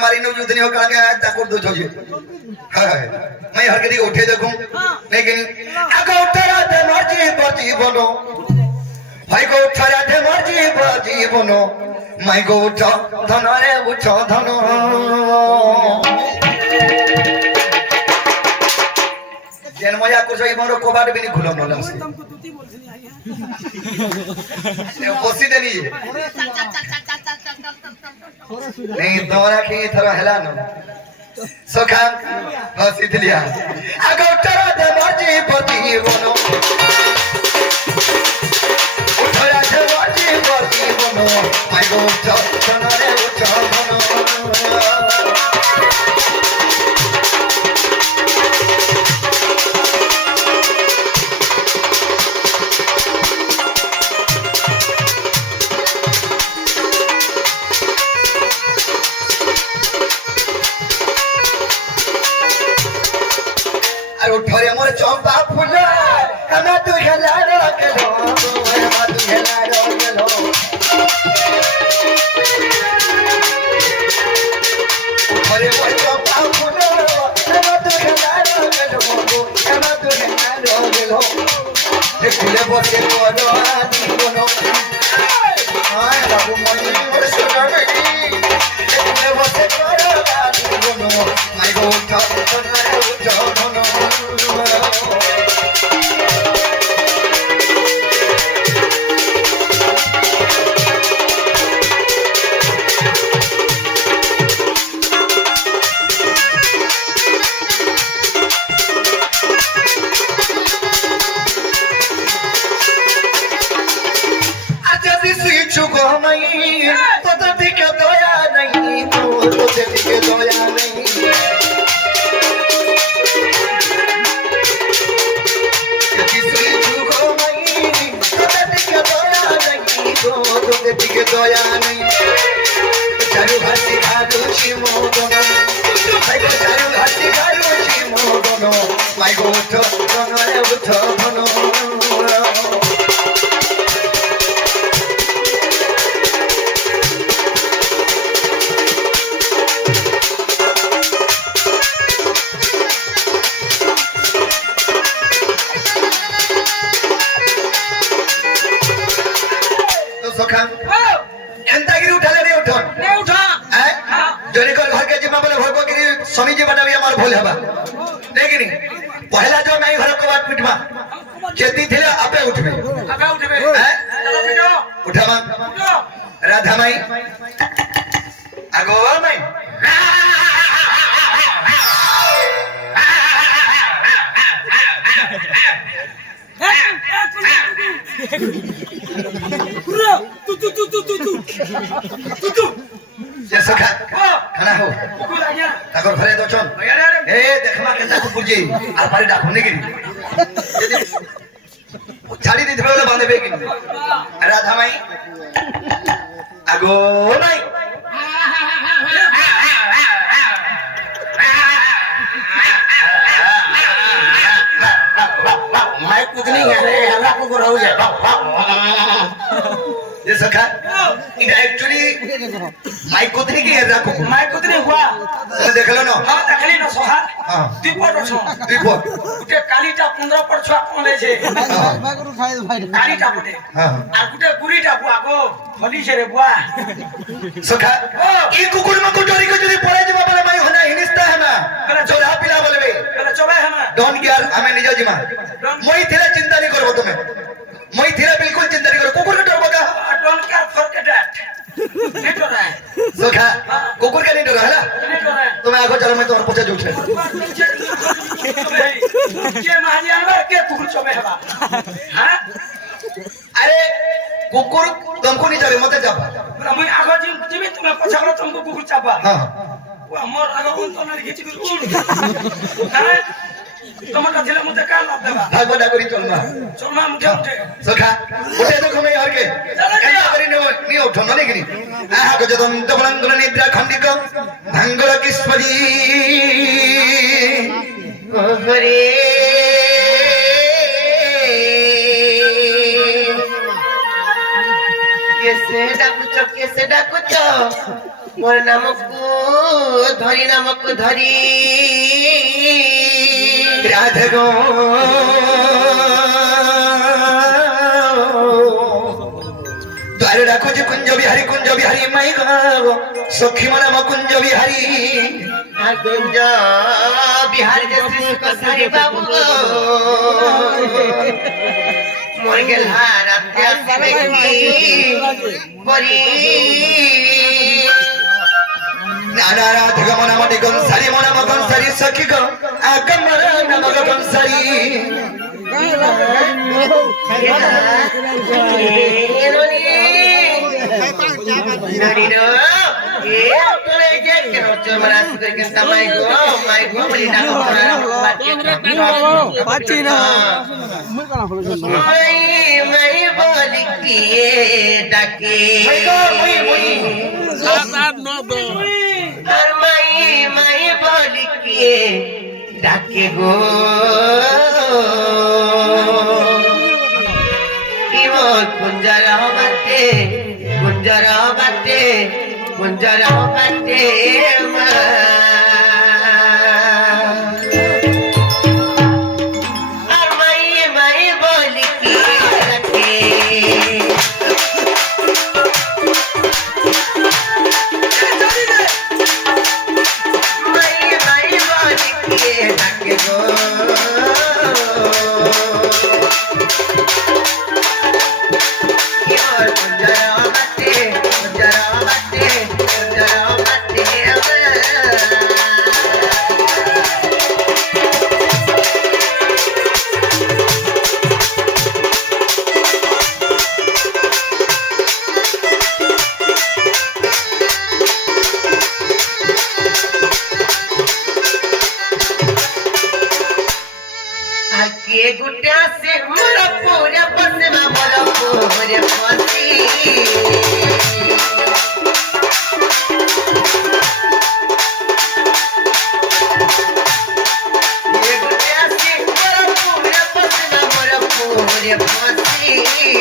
मारी नो जुतनी हो कांगे आज ताकुर दो छोजे हाय मैं हर कदी उठे देखूं लेकिन आगो उठरा दे मर्जी बजी बनो भाई को उठरा दे मर्जी बजी बनो मैं को उठो धनो रे उठो धनो जेन मजा कुछ ही मोरो कोबाड़ भी नहीं खुलो नोला से बसी देनी नहीं तोरा की थरा हला न सखा बस इतलिया आगो उठरा दे मर्जी बजी बनो उठरा दे मर्जी बजी बनो मैं को उठो धनो रे उठो धनो उठरे मोर चंपा फूल हम तू खेला रखलो हम तू खेला रखलो उठरे मोर चंपा फूल हम तू खेला रखलो हम तू खेला रखलो ए फूले बसे कोरो आदि बनो हाय बाबू मनी मोर सोना बेटी ए फूले बसे कोरो आदि बनो माय गो उठो उठो बनो दया नहीं चारू भासी खालू छी मोदनो भाई को चारू भासी खालू छी मोदनो माय गो उठो धनो रे उठो धनो तो सखा स्वामी जी बना भी हमार भूल हबा लेकिन पहला जो मैं घर को बात पिटवा खेती थिले आपे उठबे हैं उठावा राधा माई आगो माई तू ये सखा खाना हो ताकर घरे दोचन ए देखमा केता को पुजी आर पारी डाको ने गिरी यदि छाड़ी दी धबे बांधे बे गिरी राधा माई आगो माई मैं कुछ नहीं है रे हमरा को रहू जाए ये सखा इन एक्चुअली माइक कुतनी की हेरा को माइक कुतनी हुआ देख लो ना हां देखली ना सोहा हां दीपट छो दीपट गुटे कालीटा 15 पर छुआ कोले छे बागरु खाइ भाई कालीटा गुटे हां आ गुटे गुरीटा बुआ को फली छे रे बुआ सखा ई कुकुर में कुटोरी को जदी पड़े जबा बोले माई होना हिनिस्ता है ना चोरा पिला बोलबे चोबे हम डोंट केयर हमें निजो जिमा मोई थिले चिंता नहीं करबो तुम्हें मोई थिले बिल्कुल चिंता नहीं करो कुकुर के डर बगा डोंट केयर फॉर कैट नहीं डर है सखा कुकुर के नहीं डर है ना तुम्हें आगो चलो मैं तुम्हारे पीछे जोछ के मारी अनवर के कुकुर चोबे हवा हां अरे कुकुर तुमको नहीं जाबे मत जाबा মুই আগ জিমি তুমি পছাড় তুমি কুকুর চাপা হ্যাঁ ও আমার আগ তো না রেখেছি হ্যাঁ তোমারটা ছেলে মুঝে কাল লাভ দেবা ভাগবটা করি চলমা চলমা মুখে উঠে সখা উঠে দেখো মেয়ে হরকে কান্না করি নিয়ে উঠো না নাকি আহা গজদম তবলঙ্গল নিদ্রা খণ্ডিক ভাঙ্গল কিস্পরি হরে কেসে ডাকুছ মোর নামকু ধরি রাধে গো দ্বারে ডাকো যে কুঞ্জ বিহারী মাই গো সখী মনে মো কুঞ্জ বিহারী কুঞ্জ বিহার কসারি বাবু মোর গেলা রাতে আসবে কি করি নানা রাধে গো মনে মনে গনসারি মনে মো গনসারি সখী গো আকমর নাম গো গনসারি পাচ্ছি না ডাকে মাই বলিকে ডাকে গো কুঞ্জর বাটে আর মাই বলিকে ডাকে মাই বলিকে ডাকে গো आगे गुटिया से मोरा पूरा बसमा मोरा पूरे पसी ये गुटिया से मोरा पूरा बसमा मोरा पूरे पसी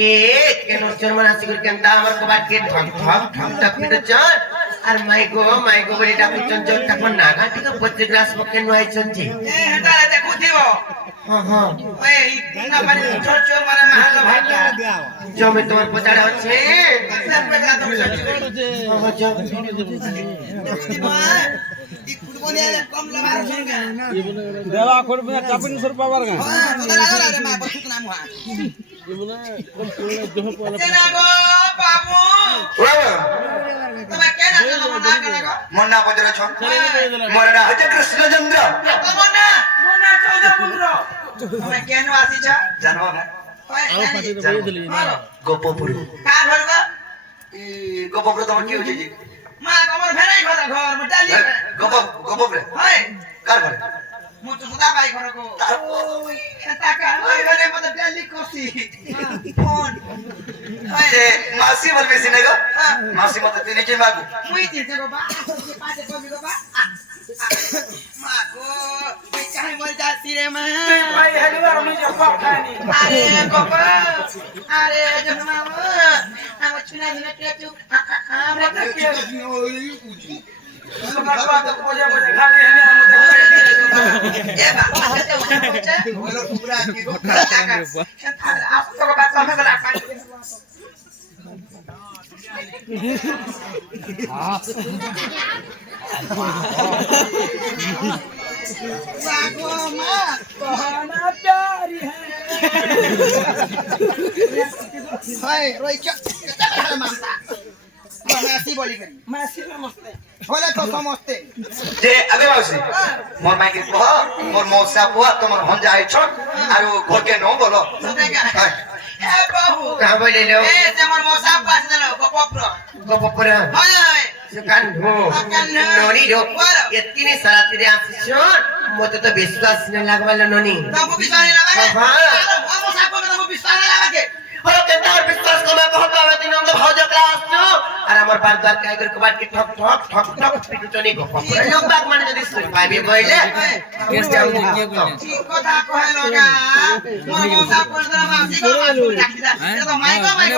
এ কেন চরমান আসি করে কেনতা আমার কবাট কে ঠক ঠক ঠক ঠক পিটছন আর মাই গো বলি ডাকুছন যে তখন নাগা ঠিক 25 গ্লাস পকে নয় চনজি হেটা দেখু দিব হ্যাঁ হ্যাঁ এই না পানি চোর চোর মানে মারলো ভাইটা জমি তোমার পচাড়া হচ্ছে দেওয়া করবে না চাপিন সর পাবার গা তুমি কেন আসলো মনা করে গো মন্না পজর ছ মরনা হচ্ছে কৃষ্ণচন্দ্র মনা মনা চৌধপুত্র তুমি কেন আসিছ জানো না গোপপুর কার ঘর গো এই গোপপুর তোমার কি হচ্ছে জি মা কমর ভেড়াই ঘর ঘর মটালি গোপপুর হয় কার ঘরে মু তো সুদা ভাই ঘর গো ওই টাকা ওই ঘরে মত ডালি কসি ফোন এ মাসি বলবে সিনে গো মাসি মত তিনি কি মাগু মুই দিতে গো বা পাতে কবি গো বা মা গো এই চাই মর যাসি রে মা ভাই হেলুয়ার মুই জব খানি আরে বাবা আরে জমা আমার চুনা দিনা টেটু আমরা তো কে ওই উজি সবার বাত পজা পজা খালি হেনে আমাদের এ বাবা তে ওটা হলো পুরা কি গো টাকা আপ তো বাত সামনে গলা খাই सागो माँ कहना प्यारी है हाय रोई क्या क्या मानता मैसी बोली करी मैसी में मस्ते बोले तो समझते যে আগে মাসি মোর মাইকে কহ মোর মৌসা বুয়া তোমার হঞ্জা আইছ আর ঘরকে ন বলো सुनते क्या है ए बाबू कहाँ बोले लो ए जमर मौसा पास चलो गोपप्रो গোপপুর हाय हाय সুকান ধো ননি रो এতকিনি সারা তিরে আসছন মতে তো বিশ্বাস না লাগবালো ননি तब विश्वास नहीं लगा हाँ। मौसा को तब विश्वास नहीं लगा के হলো কেতার বিশ্বাস কমে কহতা হবে তিন অঙ্গ ভাউজ ক্লাস নো আর আমার বার বার কাই করে কবাট কি ঠক ঠক ঠক ঠক পিটুচনি গোপপুর লোক বাগ মানে যদি শুন পাইবে বইলে কেস যাও কি কইলেন ठीक কথা কহে লগা মোর মৌসা को मासी को मासी डाक दिला ये तो माइको আগে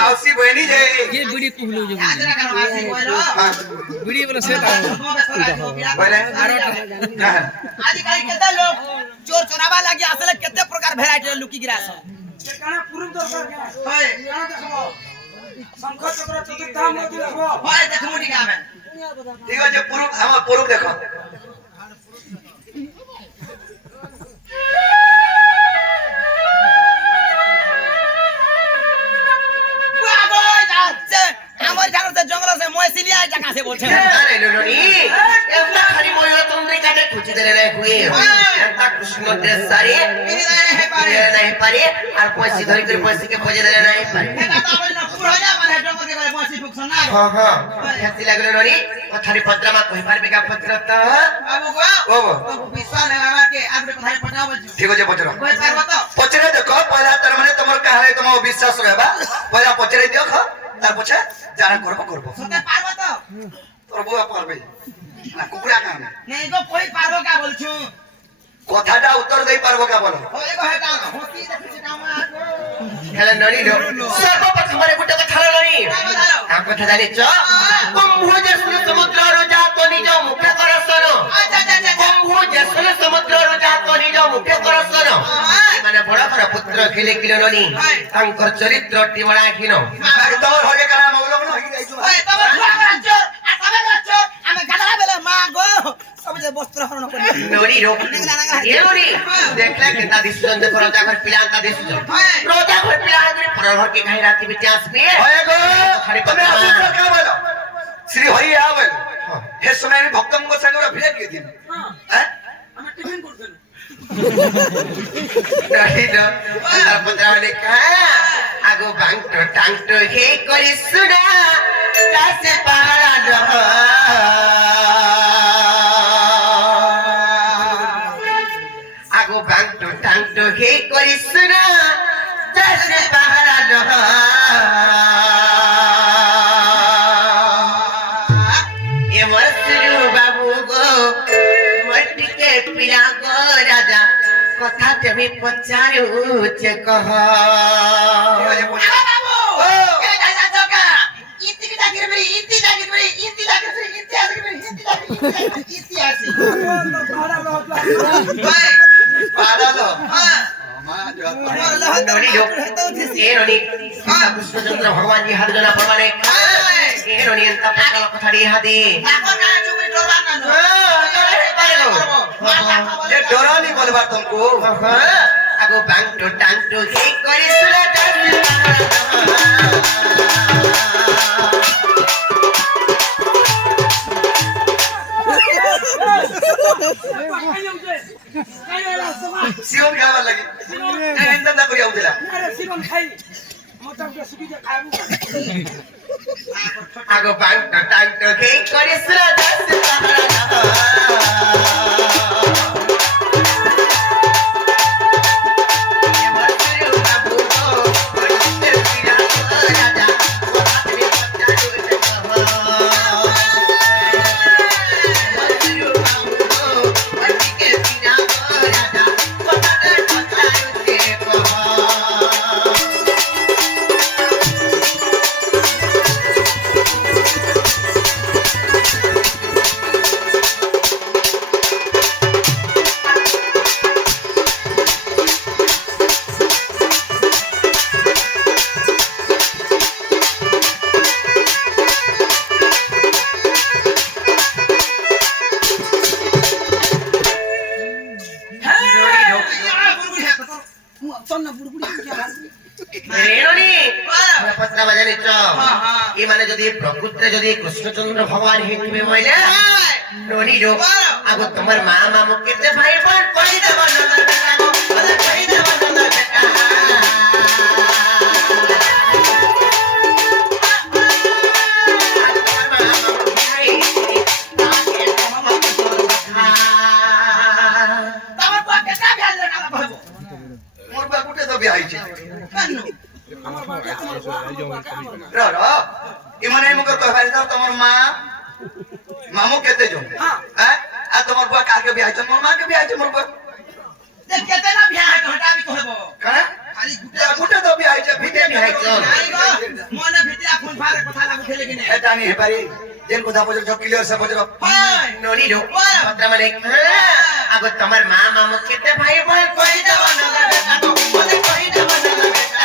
মাসি বইনি যে কে বিড়ি কুহলো যে आज ना कर मासी बोलो বিড়ি বলে সেটা বলে কাহা आज काई केते लोग चोर चोराबा लागि आसले केते प्रकार भेराइटी लुकी गिरास काना पुरुष दरकार होय काना देखबो शंख चक्र चतुर्धाम मोती देखबो होय देखमुनी कामे ঠিক আছে পুরুষ আমার পুরুষ দেখো बाबा जाते हमर घर से जंगल से मोइसिलिया जगह से बोलछे আরে ননি এমনা খালি ময়ূর তুমি কাটে খুঁজি দেলে রে হুই একটা কৃষ্ণ ড্রেস সারি इनी नहीं है पारे नहीं পারে আর পয়সা ধরি করে পয়সাকে ভোজে দেলে নাই পারে এটা তো বলি না পুরা যা মানে জঙ্গল के मोइसि फुकसन ना হ্যাঁ হ্যাঁ হেতি লাগলো ননি কথারি পত্রমা কই পারবে কা পত্র তো बाबू को বাবা बाबू विश्वास है बाबा के आज কথাই পটাও বলছি ঠিক আছে পচরা कोई पारबो तो পচরে দেখো পয়লা তার মানে তোমার কাহারে তোমার বিশ্বাস হইবা পয়লা পচরে দিও খা তার পছে জানা করব সতে পারবো তো তোর বুয়া পারবে না কুকুরা কাম नहीं तो कोई पारबो का बोलछु কথাটা উত্তর দেই পারবো কা বলো होय को है का होती देखि काम आगो হেলে ননি লো সর্বপ্রথম মানে গুটা কথা ননি আ কথা জানিছ কুম্ভোজ সমুদ্র জাত নিজ মুখে করসন अच्छा अच्छा अच्छा কুম্ভোজ সমুদ্র জাত নিজ মুখে করসন মানে বড় বড় পুত্র খেলে কিলো ননি তাঙ্কর চরিত্র টিমড়া কিনো আর তোর হয়ে কানা মৌলম না হই যাইছো होय तब छुआ चोर आ तबे चोर हमें गाला बेले मागो सब जे वस्त्र हरण कर ননি রো এ ননি দেখলে কেতা দিছন দেখো রাজা ঘর পিলান্তা দিছন রাজা ঘর পিলান্তা পর ঘর কে গাই রাতি বিতে আসবে হয়ে গো তুমি আসিছো কা বলো শ্রী হরি আবে হে সময় আমি ভক্তঙ্গ সঙ্গে ভিড়ে গিয়ে দিন হ্যাঁ हमें टिफिन करते ননি রো তার পত্রা লেখা আগো বাংটো টাংটো হে করি সুনা কাছে পাহাড়া রহ আগো বাংটো টাংটো হে করি সুনা কাছে পাহাড়া রহ এ মসরু বাবু গো মটকে পিলা গো রাজা কথাতে ବି ପଚାରୁଛେ କହ কৃষ্ণচন্দ্র ভগবান জি হাত জনা পড়বানে কথাটি হাতে ডরানি বলবার তোমাকে আগো বাংটো টাংটো কে করিছিল সিওন খাবার লাগি এন্তা করি আউছিলা আগো বাংটো টাংটো কে করিছিল মানে যদি প্রকৃতিতে যদি কৃষ্ণচন্দ্র ভগবান হেঁটবে বলে ননি রোগ আগো তোমার মা মামু কেতে ভাই বোন কই দেব নন্দন বেটা গো কই দেব নন্দন বেটা মোর বা গুটে তো বিয়া হইছে ইমানে মুখর কইবারে দাও তোমার মা মামু কেতে জন হ্যাঁ আর তোমার বুয়া কাকে বিয়া হইছে মোর মাকে বিয়া হইছে মোর বুয়া কেতে না বিয়া হটা আমি কইব কারণ খালি গুটে তো বিয়া হইছে ভিতে বিয়া হইছে মনে ভিতরে ফোন ফারে কথা লাগু খেলে কিনে এটা নি হেপারি যেন কথা বলছ ক্লিয়ার সে বলছ হয় ননি রোগ পত্র মানে আগো তোমার মা মামু কেতে ভাই বোন কই দেব নন্দন বেটা গো কই দেব নন্দন বেটা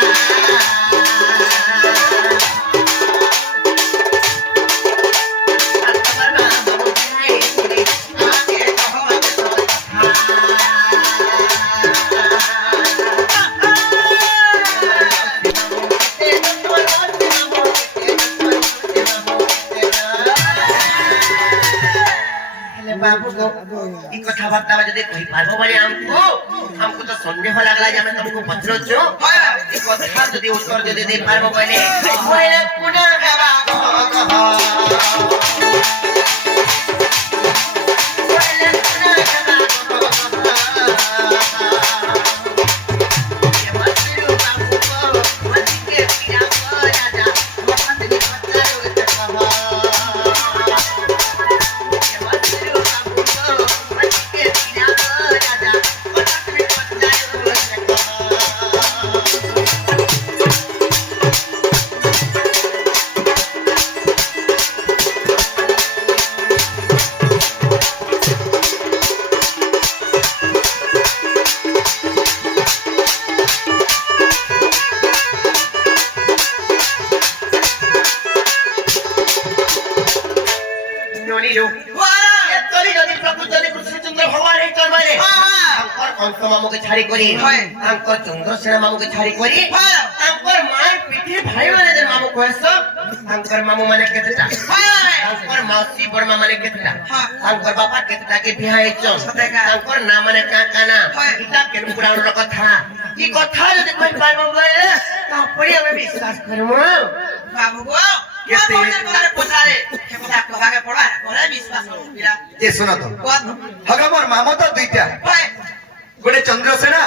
बाबू को ई कथाबार्ता যদি কই পারবো বলে हमको तो संदेह लागला যে আমি तुमको पत्रोचो ई কথা যদি উত্তর যদি দে পারবো বলে কইলে কোনা হেবা কইলে কোনা হেবা ये मसरू बाबू को मत के पिया को राजा मोहन दी पत्रो ते कहा মামুকে ছাড়ি করি আঙ্কর চন্দ্রসেনা মামুকে ছাড়ি করি আঙ্কর মায়ের পিঠে ভাই মানে যে মামু কয়েছ আঙ্কর মামু মানে কেতেটা আঙ্কর মাউসি বড়মা মানে কেতেটা আঙ্কর বাপা কেতেটাকে বিয়া হইছ আঙ্কর না মানে কাকা না এটা কেন পুরানোর কথা কি কথা যদি কই পারবো বলে তারপরে আমি বিশ্বাস করব বাবু গো কেতে তোরে পছারে কে কথা কহাকে পড়া করে বিশ্বাস করব যে শোনো তো হগা মোর মামা তো দুইটা হয় গোটে চন্দ্রসেনা